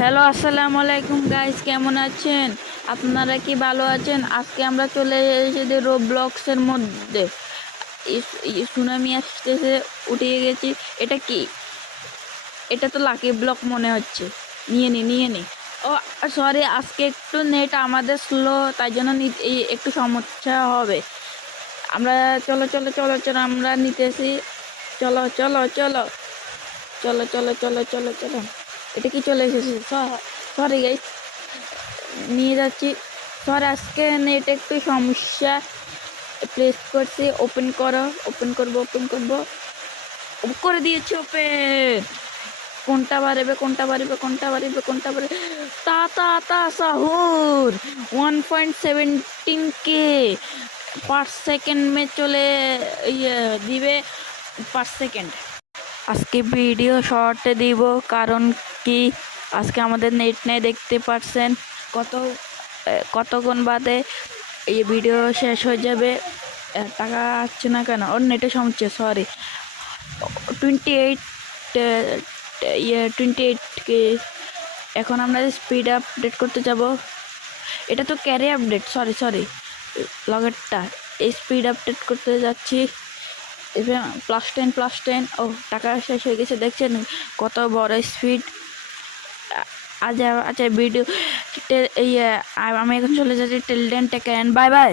Hello, আসসালামু আলাইকুম guys, কেমন আছেন? আপনারা কি ভালো আছেন? আজকে আমরা চলে এসেছি রোবলক্সের মধ্যে। সুনামি আসতেছে, উঠে গেছি। এটা কি? এটা তো লাকি ব্লক মনে হচ্ছে। নিয়ে নি। ও সরি, আজকে একটু নেট আমাদের স্লো, তাই জন্য একটু সমস্যা হবে। আমরা চলো আমরা নিতেছি। চলো। এটা কি চলে এসেছে? সরি গাইস, নিয়ে যাচ্ছি। আজকে নেট একটু সমস্যা। প্লেস করছি, ওপেন করবো করে দিয়েছি ওপেন। কোনটা বাড়বে? তা সাহুর 1.17K পার সেকেন্ড মে চলে দিবে পার সেকেন্ড। আজকে ভিডিও শর্টে দিব, কারণ কি আজকে আমাদের নেট নেই, দেখতে পাচ্ছেন। কতক্ষণ বাদে এই ভিডিও শেষ হয়ে যাবে। টাকা আসছে না কেন? ওর নেটে সমস্যা, সরি। 28 28K। এখন আমরা স্পিড আপডেট করতে যাব। এটা তো ক্যারি আপডেট, সরি লগেরটা। এই স্পিড আপডেট করতে যাচ্ছি। +10 ও টাকা শেষ হয়ে গেছে, দেখছেন কত বড় স্পিড। আচ্ছা ভিডিও আমি এখন চলে যাচ্ছি। Till then, take care, bye by.